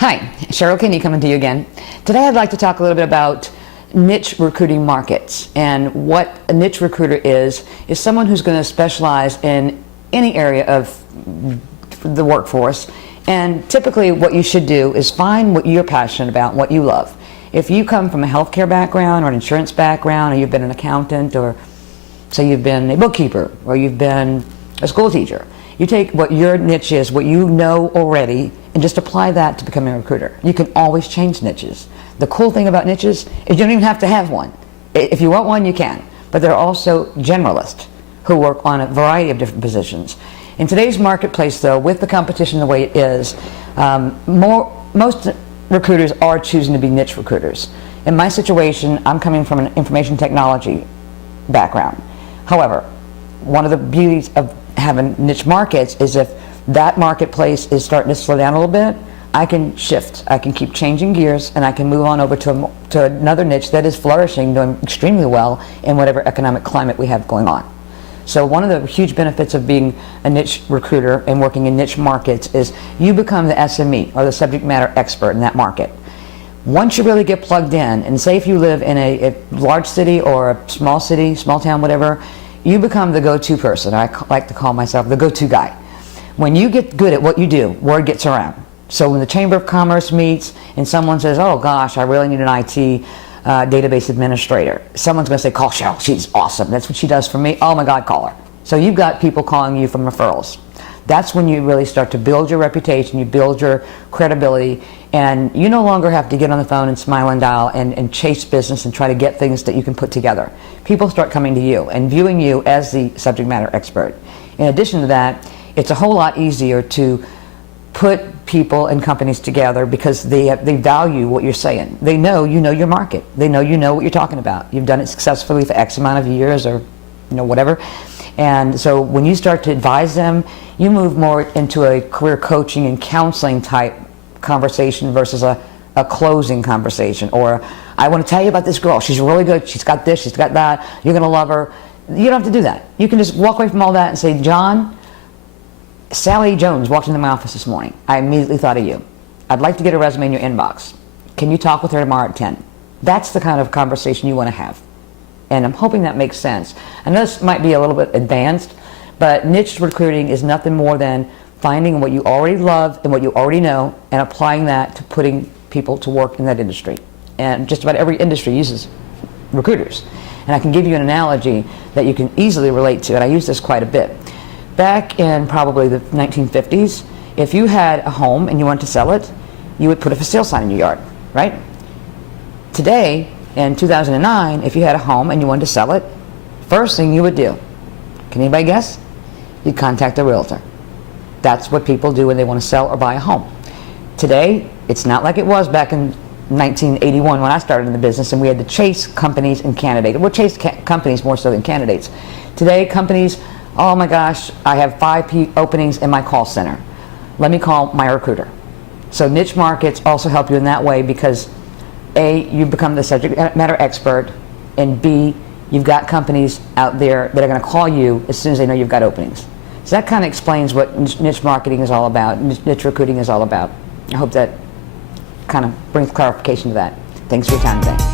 Hi, Cheryl Kinney coming to you again. Today I'd like to talk a little bit about niche recruiting markets. And what a niche recruiter is someone who's going to specialize in any area of the workforce. And typically what you should do is find what you're passionate about, what you love. If you come from a healthcare background or an insurance background, or you've been an accountant, or say you've been a bookkeeper, or you've been a school teacher, you take what your niche is, what you know already, and just apply that to becoming a recruiter. You can always change niches. The cool thing about niches is you don't even have to have one. If you want one, you can. But there are also generalists who work on a variety of different positions. In today's marketplace, though, with the competition the way it is, most recruiters are choosing to be niche recruiters. In my situation, I'm coming from an information technology background. However, one of the beauties of having niche markets is if that marketplace is starting to slow down a little bit, I can shift. I can keep changing gears, and I can move on over to another niche that is flourishing, doing extremely well in whatever economic climate we have going on. So one of the huge benefits of being a niche recruiter and working in niche markets is you become the SME, or the subject matter expert in that market. Once you really get plugged in, and say if you live in a large city or a small city, small town, whatever, you become the go-to person. I like to call myself the go-to guy. When you get good at what you do, word gets around. So when the Chamber of Commerce meets and someone says, oh gosh, I really need an IT database administrator, someone's going to say, call Cheryl, she's awesome. That's what she does for me. Oh my God, call her. So you've got people calling you from referrals. That's when you really start to build your reputation, you build your credibility, and you no longer have to get on the phone and smile and dial and chase business and try to get things that you can put together. People start coming to you and viewing you as the subject matter expert. In addition to that, it's a whole lot easier to put people and companies together because they value what you're saying. They know you know your market. They know you know what you're talking about. You've done it successfully for X amount of years, or whatever. And so when you start to advise them, you move more into a career coaching and counseling type conversation versus a closing conversation. Or, I want to tell you about this girl. She's really good. She's got this. She's got that. You're going to love her. You don't have to do that. You can just walk away from all that and say, John, Sally Jones walked into my office this morning. I immediately thought of you. I'd like to get a resume in your inbox. Can you talk with her tomorrow at 10? That's the kind of conversation you want to have. And I'm hoping that makes sense. I know this might be a little bit advanced, but niche recruiting is nothing more than finding what you already love and what you already know and applying that to putting people to work in that industry. And just about every industry uses recruiters. And I can give you an analogy that you can easily relate to, and I use this quite a bit. Back in probably the 1950s, if you had a home and you wanted to sell it, you would put a for sale sign in your yard, right? Today, in 2009, if you had a home and you wanted to sell it, first thing you would do, can anybody guess? You'd contact a realtor. That's what people do when they want to sell or buy a home. Today, it's not like it was back in 1981 when I started in the business and we had to chase companies and candidates. We'll chase companies more so than candidates. Today, companies, oh my gosh, I have 5 openings in my call center. Let me call my recruiter. So niche markets also help you in that way because A, you become the subject matter expert, and B, you've got companies out there that are going to call you as soon as they know you've got openings. So that kind of explains what niche marketing is all about, niche recruiting is all about. I hope that kind of brings clarification to that. Thanks for your time today.